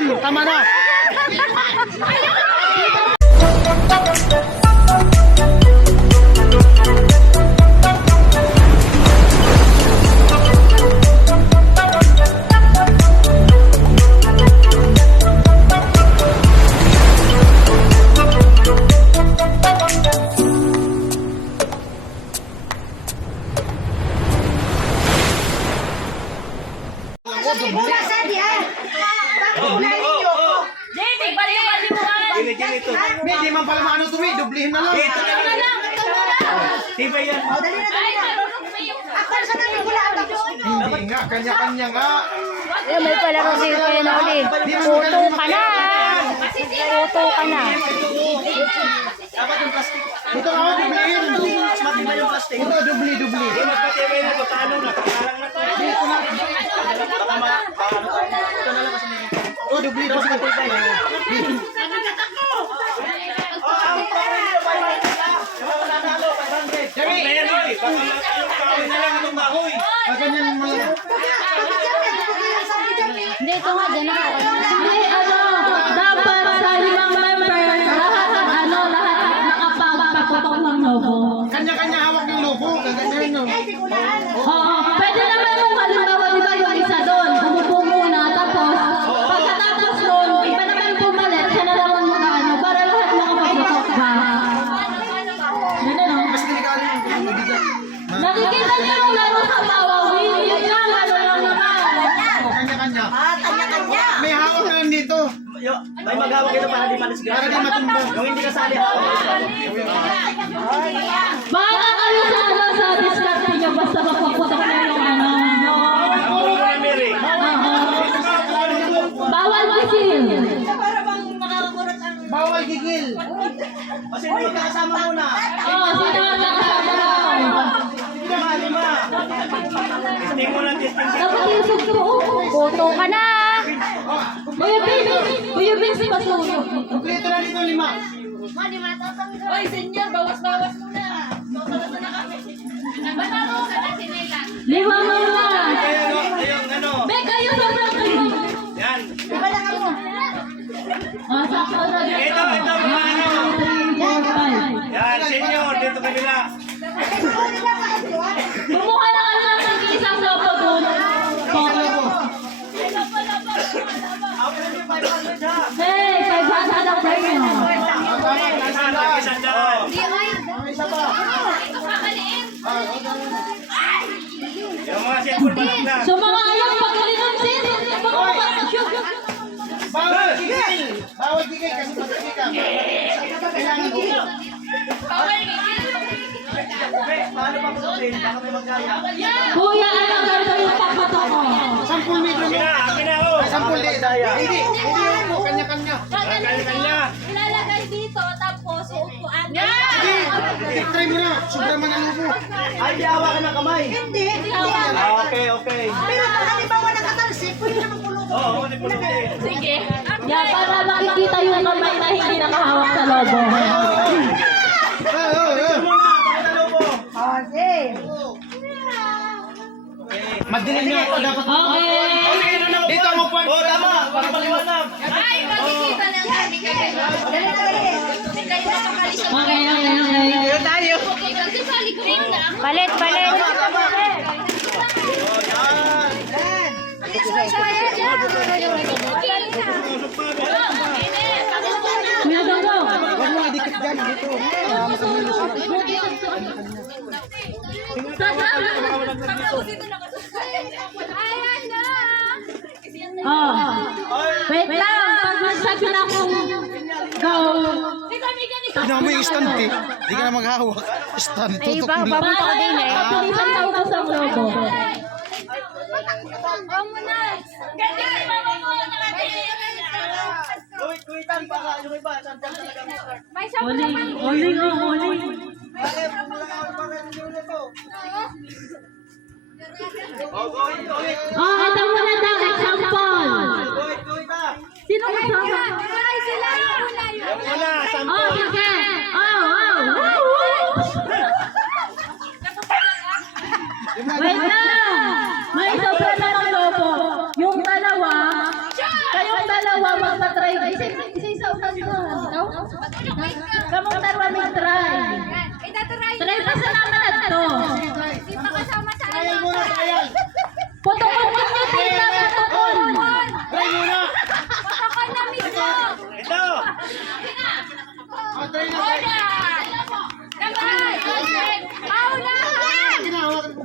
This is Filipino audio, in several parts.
yan. Tama na. Hindi man pala maano to, dublihin na lang. Dito na lang. Diba yan? Hindi nga, kanya-kanya nga. May palaro si Kuya Noli. Puto ka na. Puto ka na. Dapat yung plastic. Ito nga, dublihin. Matibay yung plastic. Ito, dubli. Hindi, magpatibay na ito. Talo na. Kakalang na to. Dito na. Ito na lang kasi may... Oh, dubli. Huwag na yan, oy. Baka kahoy na lang itong kahoy. Ganyan mga... Hindi, ito nga, dyan ako. Hindi, dapat sa limang member, lahat nakapagpaputok ng logo. Kanya-kanya hawak ng logo. Ganyan, no? Oo, pwede naman yung halimbawa, di ba yung isa doon, umupo muna, tapos, pagkatapos doon, iba naman pumalit, siya na naman mag-ano, para lahat nakapagpaputok ba? Ganda, no? Mas delikado yung mabigat. Nakikita niyo yung laro sa Mawawin, yun lang, ano lang naman. Kanya-kanya. May hawak na lang dito. May maghawak ito para di malasgas. Para di matumba. Yung hindi kasali hawak. Baka kayo sa diskarte niyo, basta magpaputok na yung ano. Puro na Mary. Bawal kisil. Bawal gigil. Kasi magkakasama muna. Oo, sino ang nakasama? Lima. Testing mo lang, testing. Dapat yung sugpo. Puto ka na. Kuya Vince, pasuyo. Dito na dito, 5. Oy, senyor, bawas-bawas muna. Bawas na kami. Bataro ka na sinila. 5 muna. Ayun, ano. Be, kayo sa pagkakas. Yan. Sakto na. Ito, mga ano. 3, 4, 5. Yan, senyor, dito kabila. Bumuha na ka lang ng isang lobo doon. Hey, 500 ang premium. Isa dyan. Isa pa. Yung mga cellphone balak na. So mga ayaw pagkalinom sis. Bawal gigil. Bawal gigil kasi matindi ka. Kailangan ko. Paano pa pututin? Baka may magkaya. Kuya, ano gagawin yung pagpatok ko? 10 metro mo. Akin na ako. 10 litro. Hindi yung kanya-kanya. Kanya-kanya. Ilalagay dito, tapos uupuan. Sige, try mo na. Sobra man ang upo. Ay, di hawakan ng kamay. Okay. Pero kung halimbawa nakatalsik, pwede naman pulutin. Oo, hindi pulutin. Sige. Yan, para makikita yung kamay na hindi nakahawak sa logo. Madilim niya ako dapat. Okay. Dito mo po. Oo, tama. Para paliwanag. Ay, makikita ng kami kayo. Hindi kayo makakalis. Okay. Okay, kasi sa likod na. Palit. Kuya Dogo. Huwag mo idikit dyan. Dito. Ayan na. Oh. Wait lang. Pag magsabi na akong go. Tignan mo yung stand eh. Hindi ka na maghawak. Stand. Tutok mo lang. Babunta ko din eh. Pabilisan na ubos ang logo. Huwag mo na. Ganyan, mama mo na Kuwitan pa ka. Yung iba, saan talaga start? May sabi Uling. Bakit? Oh, ito muna daw example. Kuwitan. Sino kasama? Ay, sila. Wala, sampo. Oh, sige. Wait lang. May isa pa na ng lobo. Yung dalawa, kayong dalawa Kamong tarwa may try. Try pa sa naman na to. Di pa kasama sa Trial muna, trial. Putokon ninyo tita, putokon. Try muna. Patokon na mismo. Ito. Try na. Kamay! Paula! Sige na, hawakan mo.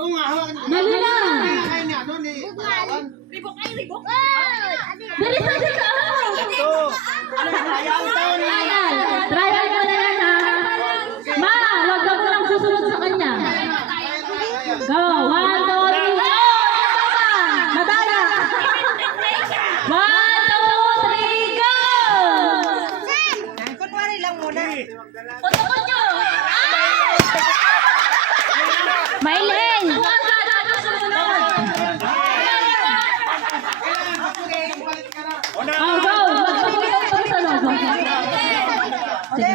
Oo nga, hawakan mo. Dali na. Kaya niya, ano ni Alawan. Ribok ay ribok! Dali sa dito. Ito. Trial. Trial mo na yan ha. Ma, wag ka mo lang susunod sa kanya. Go. 1, 2, 3. Go! Madaya. 1, 2, 3, go! Kunwari lang muna. Putokon nyo. Mailing! Una. Oh, go. Magpaputok pa sa logo. Sige.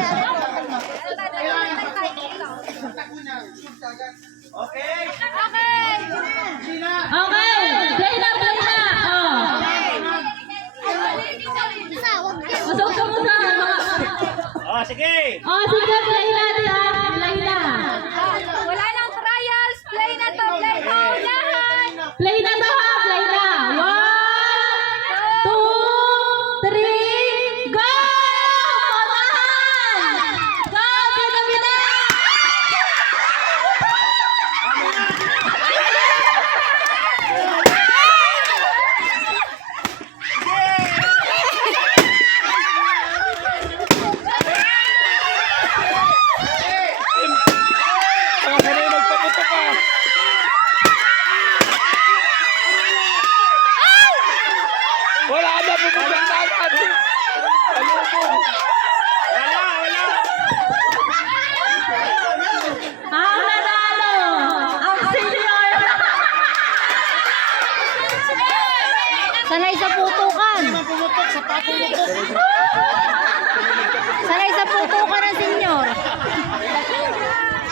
Okay. Okay. Play na, play na. Oh. Pasok ka muna. Oh, sige. Oh, sige, play natin ha. Play na. Wala nang trials! Play na to! Play paunahan! Play na to ha. Play na. 1, 2, 3, go! Paunahan! Go, Pina-Pina! Baka sanay magpaputok ka. Wala na puputok na agad. Wala, wala. Ang nanalo! Ang senior! Sanay sa putukan! Pumutok sa papumutok. Sanay sa putukan ng senyor!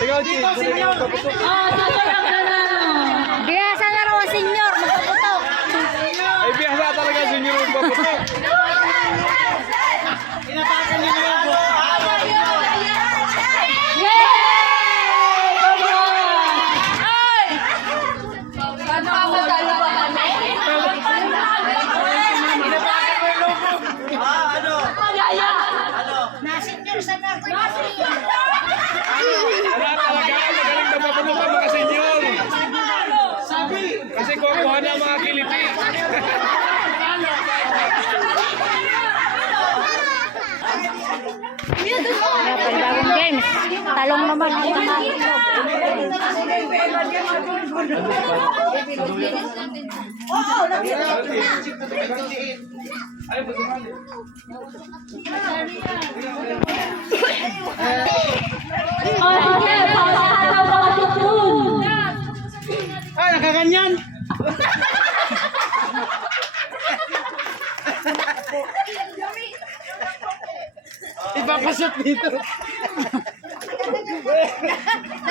Ikaw, Chief. Sanay ka magpaputok. Oh, senior ang nanalo! Biyasa na raw ang senyor! Magpaputok! Ay, biyasa talaga senyor magpaputok. Inapakan niya na yung buhok. Yay! Congrats! Ay! Wala talaga. Magaling na maputok ang mga senyor. Kasi kukuha na ang mga kiliti. Kaya pagbagong games, talong naman ang mga Oh, sige, paunahan daw mga tutun. Ay, nakaganyan. Ipapasot dito.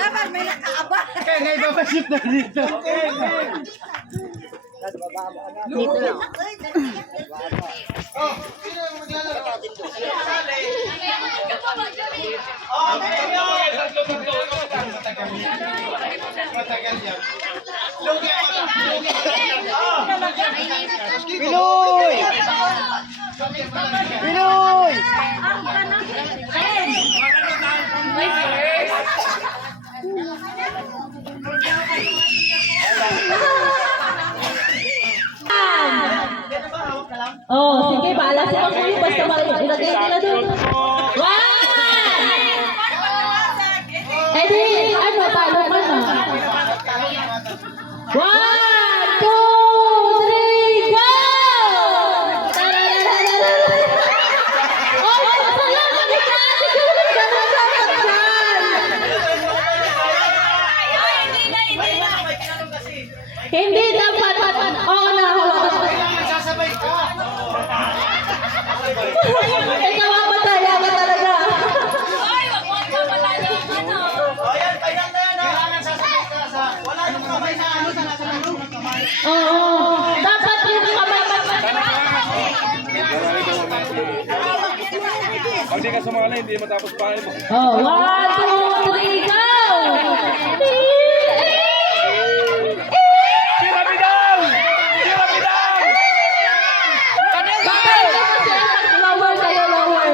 dapat may nakaaba. Kaya nga ipapasot na dito. Dito lang. Oh, sino yung maglalaro? Matagal yan. Pinoy! Pinoy! Oh, sige, bahala sila kuya. Basta ilagay nila doon. 1! Eh di, ano, talo ka na. 1, 2, 3, go! Oh, masaya ka ni Kati. Kulit ka na dapat dyan. Hindi dapat. Oo na, hawakan ko. Kailangan sasabay ka. Ikaw ang mataya ka talaga. Kailangan sasabay ka sa... Wala nung kamay na ano sa nasa laro. Oo. Dapat yung kamay. Pag di ka sumali, hindi matapos bahay mo. Oh, 1, 2, 3, go! Tira bidang! Tira bidang! Lower kayo, lower.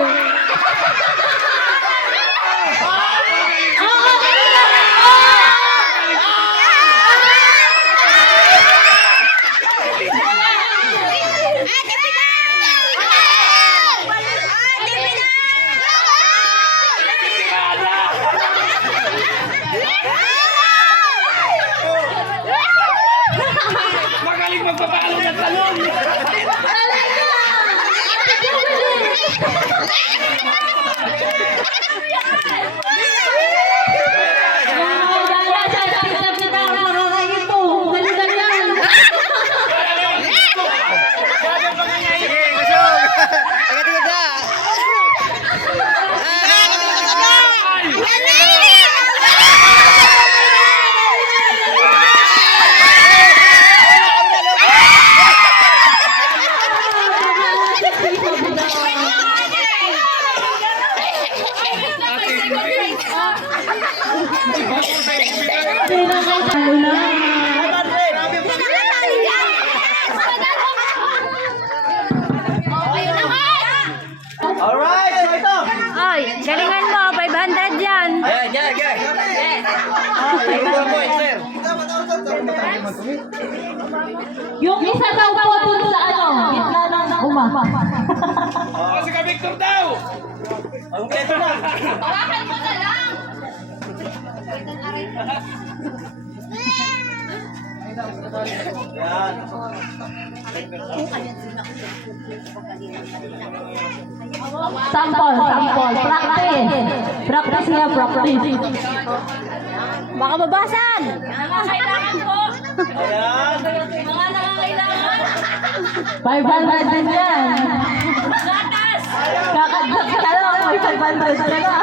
Magaling magpapaalong ng talong! Sige, kusog. Agad-agad na. Alright, so ito. Oy, galingan mo, 500 yan. Ayan, yan, yan. Yung isa daw po dun sa ano, gitna ng uma. Kasi ka Victor daw! Ang keto na. Hawakan mo na lang. Yan. Sample, sample. Practice. Practice nga, practice. Baka mabasag. Nangangailangan po. Ayan. Mga nangangailangan. 500 din yan. Gatas. Kakadyak ka lang, may 500 ka na.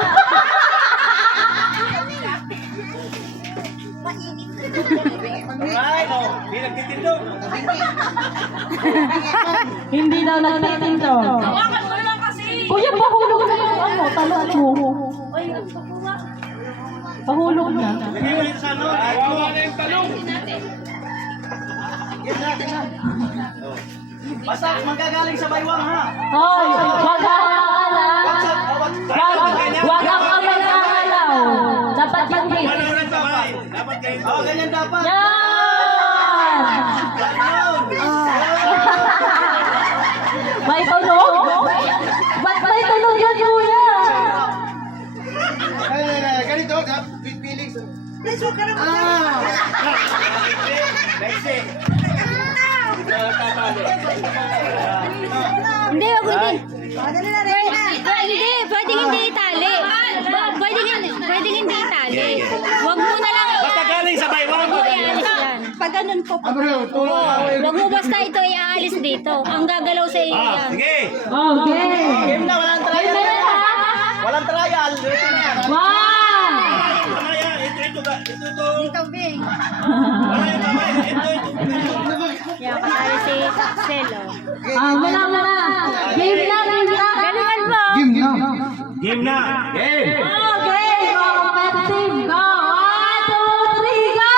Alright, oh. Di nagtitindog. Hindi daw nagtitinto. Hawakan mo lang kasi. Kuya, pahulog na yung ano, talon mo. Oy, nagpakuha. Pahulog na. Lagay mo dito sa ano. Kawawa na yung talong! Basta manggagaling sa baywang, ha? Hoy, wag kang aalaw. Wag kang kamay-alaw. Dapat yung hit. Dapat ganito. Oh, ganyan dapat. Yan! Ganun. May tunog? Ba't may tunog yun, kuya? Ganito, feelings. Lexi. Hindi, wag hindi. Hindi, pwedeng hindi itali. Pwedeng hindi itali. Wag mo na lang. Basta galing sa baywang. Oo, ialis yan. Pag ganun po. Wag mo basta ito iaalis dito. Ang gagalaw sa iyo yan. Sige. Okay. Game na, walang trial. Game na ha? Walang trial. Luto na yan. One! Mamaya, ito. Ito, Bing. Wala yung kamay. Yan, kasali si Celo. Wala. Game na, game na. Galingan mo. Game na. Game. Okay, mga competitive. Go! 1, 2, 3, go!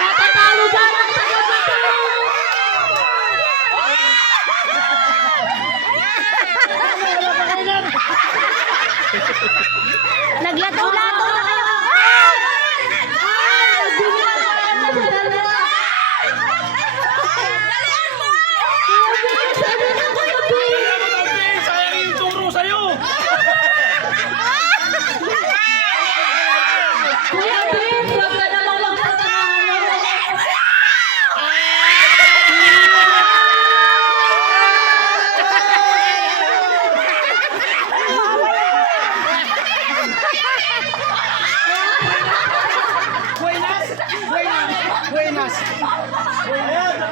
Tatatalo dyan ang Naglatong-latong na kayo. Sayang yung turo sa'yo! Kuya Prince, huwag ka na malagsasahan. Buenas.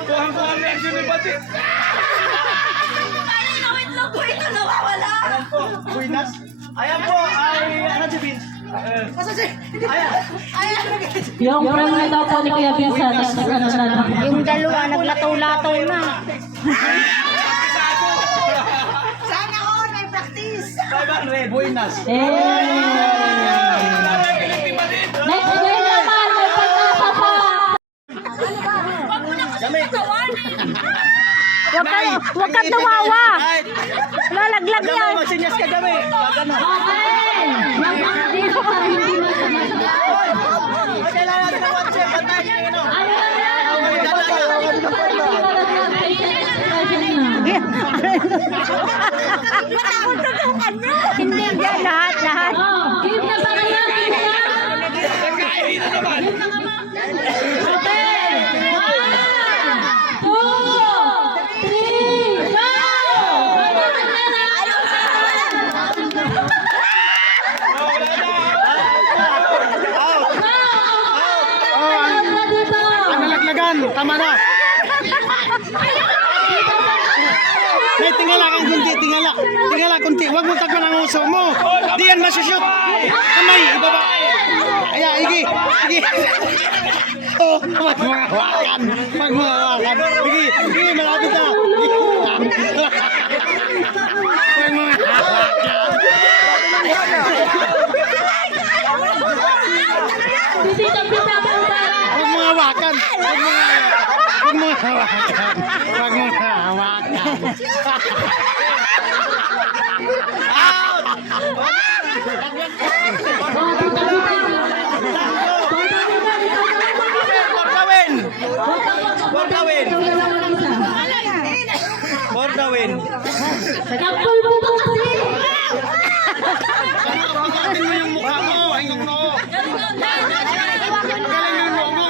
Kuhang-kuhang reaction ni Batit! Ayan po. Ayan po. Ay, ano si Vince? Yung friend daw po ni Kuya Vincent, nagkano. Yung dalawa, naglataw-lataw na. Sana all may practice. 500. Buenas. Next game naman, may pagkasa pa. Huwag kang tumawa. Lalaglag Dami, yan. magsinyas ka dami. Magano. Okay. Yung mga dito para hindi Ay, kailangan natin ng one check. Bantay niyo yun. ano lang yan? Hindi yan, lahat. Oh, game na ba kayo? Game na? Game na nga ma'am. Okay. 1, 2, 3, go! Nalaglagan, tama na. May tingala kang kunti, tingala. Tingala kunti, huwag mo takpan ang uso mo. Di yan masushoot. Kamay, ibaba. Ayan, igi, igi. Oh, wag mo hawakan. Wag mo hawakan. Igi, igi, malapit na. Wag mo hawakan. Bisita, bisita, bisita. Huwag mo hawakan. Huwag mo hawakan. Huwag mo hawakan. Huwag mo hawakan. Gawin. For the win. Nagpulpo ka kasi. Pagkatin mo yung mukha mo. Ay, yung noo. Pagaling yung noo mo.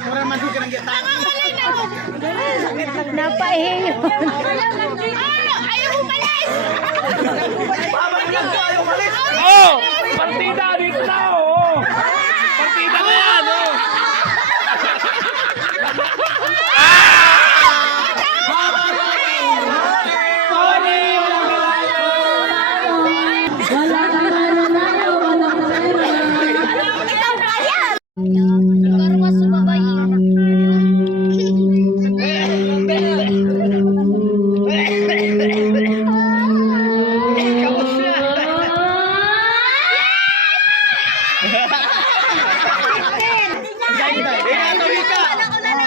Para man ka ng gitang. Napaihinyo. Ayaw umalis. Oh! Partida dito na, oh! Partida na yan, oh! Wala ka nanalo, wala ka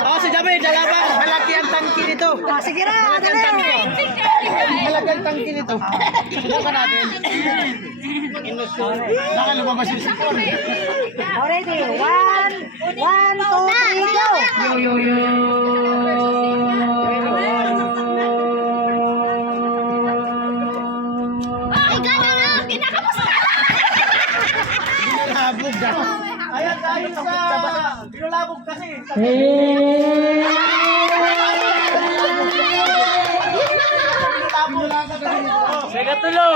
Oh, si Jamil, dalaban. Malaki ang tangki nito. Sige na, dali. Malaki ang tangki nito. Subukan natin. Baka lumabas yung sipon. Already. 1, 2, 3, go. Ay, gano'n na. Kinakamusta. Nalabog na. Ayan, tayo sa... Binulabog kasi. Sega tulo!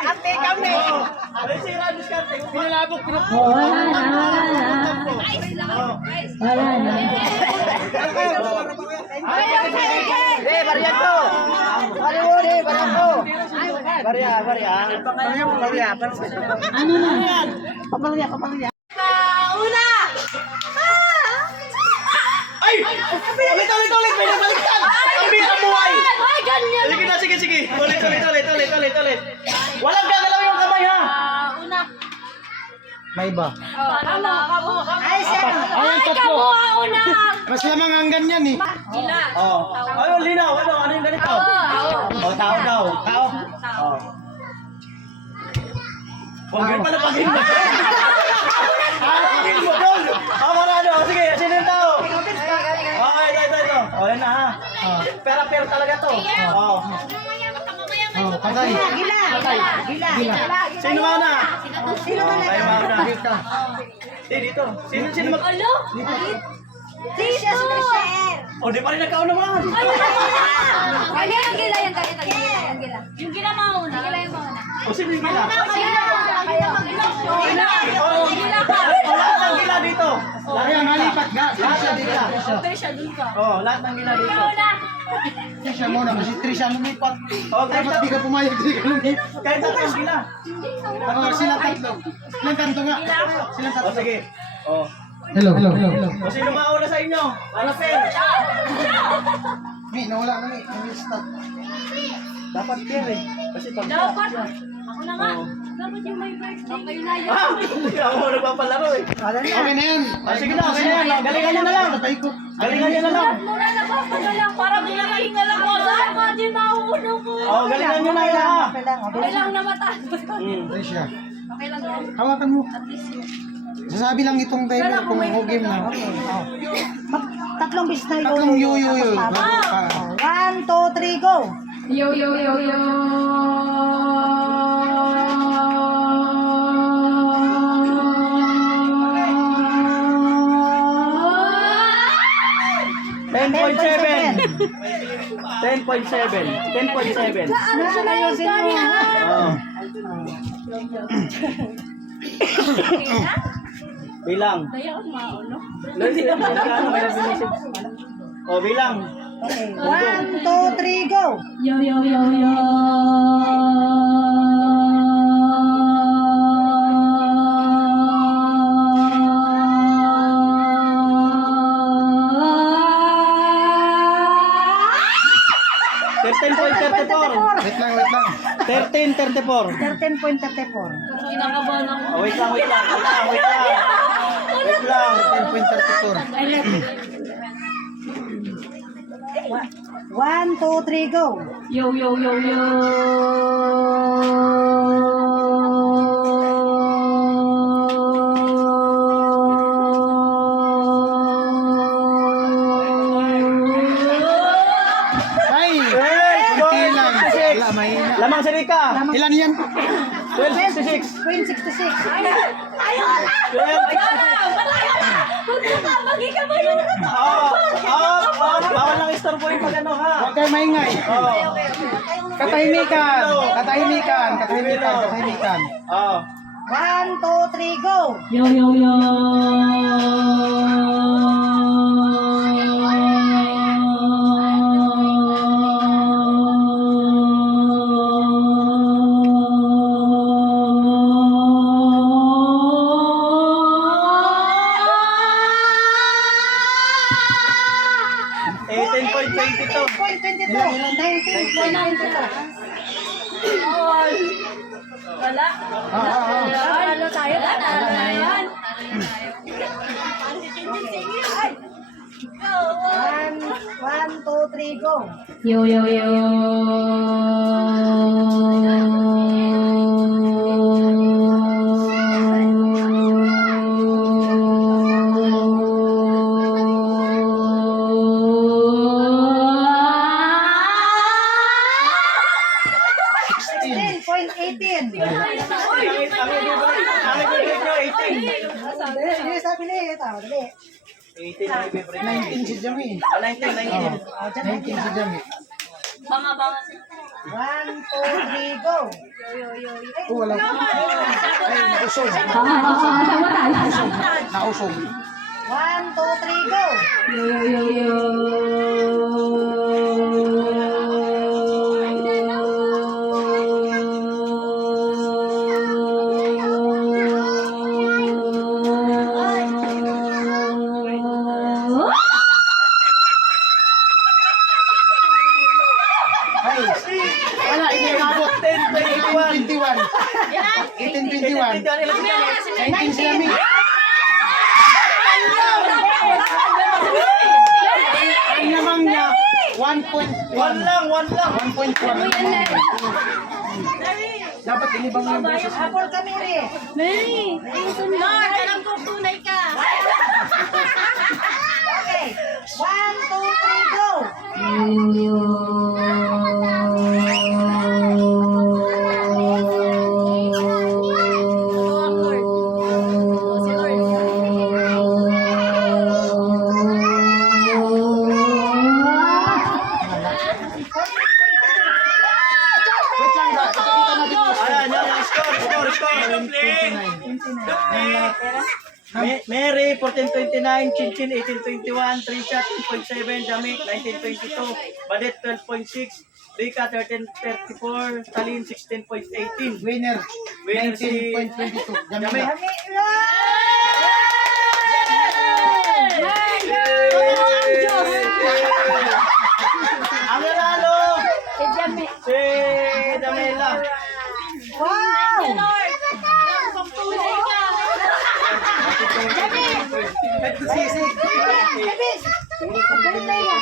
Ate, kami. Ay, sira, diskarte. Binulabog, Wala na. Bariyan to. Bariyan to. Ano na? Ay! Ulit! May nabaliktad! Ang bira mo ay! Ay, ganyan. Sige. Ulit. Walang gagalaw yung kamay, ha? May iba. Ay, sir. Ayun, tatlo. Una. Mas lamang ang ganyan eh. Oh. Ayun, linaw. Ano yung ganito? Oh, tao daw. Tao. Oh. Huwag yun pala pagin mo. Pagin mo doon. Para ano. Sige, sino yung tao? Okay, ito. Oh, yan na, ha? Pera talaga to. Oh. Oh, patay. Gila. Sino mauna? Sino man Kayo mauna. Dito. Sino mag... Tisha, sir. Oh, di pa rin nagkauna naman. Ay, yung gila yan. Yung gila mauna. Yung gila yung mauna. O, sino yung gila? Gila. Oh, lahat ng gila dito. Ayan, mali pa. Dapat nga. Lahat ng gila. Oo, lahat ng gila dito. Trisha muna kasi Trisha lumipat. Oh, kahit Dapat di ka pumayag, di ka lumipat. kahit tatlong gila. Sila tatlo. Silang tatlo nga. Silang O tatlo. sige. O. Hello. O sino mauna sa inyo? Ano, Pen? Mi, nawala na mi. Stop. Dapat Pen eh. Kasi pag... Dapat. Ako na nga. Dapat yung may birthday. Kayo na yun. Hindi ako nagpapalaro eh. Okay na yan. O sige na, okay na yan. O, galingan nyo na lang. Paikot. Galingan nyo na lang. Muna napapagalang para hinahinga lang ako. Saan di mauuno ko? O, galingan nyo na yan ha. Okay lang na mataas. Trisha. Okay lang yan. Hawakan mo. Sasabi lang itong timer kung game na. Tatlong bis na Tatlong yo. 1, 2, 3, go! Yo. Ano sila yung sino? Bilang. Hindi na magkano may binisip. O, bilang. Okay. 1, 2, 3, go! Yo. Wait lang. 13.34. 13.34. Kinakabahan ako. Oh, wait lang. 10.34. 1, 2, 3, go! Yo. Ay! Hey, Kunti lang. 12.66. Wala, mahina. Lamang si Rika. Ilan yan? 12.66. 0.66. 12.66. Bawal lang istorbo yung pag ano ha. Huwag kayo maingay. Oo. Katahimikan. Oo. 1, 2, 3, go! Yo. Wala. Wala tayo. Yan. 1, 2, 3, go! Yo. Dali, sabi niya. Dali. 18 ang favorite. 19 si Jami. 19. 19 si Jami. 1, 2, 3, go! Oh, wala. Ay, nausog. Sama tayo. Nausog. 1, 2, 3, go! Ay, wala, hindi umabot. 18.21. 18.21. 19 si Jami. Ang lamang niya, 1.1. 1 lang. 1.1. Dapat inibang mo yung boses. Apple kami rin. Mary. Lord, alam ko tunay ka. Okay. 1, 2, 3, go! Wait lang ba? Ipakita natin yung Ayan, yan. Score. 29. Mary, 1429, Chinchin, 1821, Trisha, 10.7, Jamik, 1922, Badet, 12.6, Rika, 13.34, Talin, 16.18. Winner. Winner si 19.22. Jamik. Jamila. Ang nanalo! Si Jamila. Wow! Sisi. Jabis! Magaling na yan.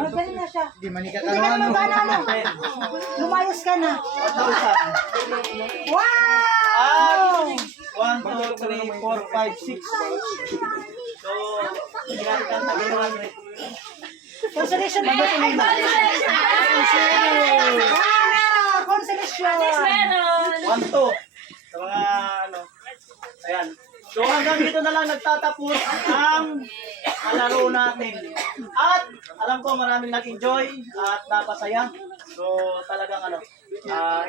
Magaling na siya. Di manika Hindi ka naman banano. Lumayos ka na. 1,000. Wow! 1, 2, 3, 4, 5, 6. So, yan ka na 100. Consolation ba? Ay, consolation! 1, 2. Sa mga ano. Ayan. So hanggang dito na lang nagtatapos ang laro natin. At alam ko maraming nag-enjoy at napasaya. So talagang ano.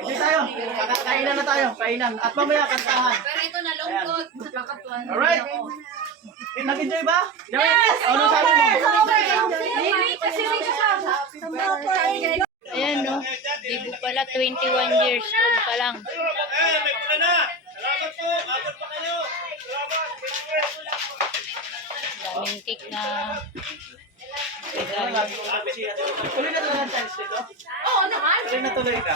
Hindi tayo. Kainan na tayo. Kainan. At mamaya kantahan. Pero ito nalungkot. Alright. Nag-enjoy ba? Yes! Ano sabi mo? Ayan, no? Bibo pala, 21 years old pa lang. Daming cake na regalo. Tuloy na tuloy ang chance dito. Oo naman. Tuloy na tuloy ka.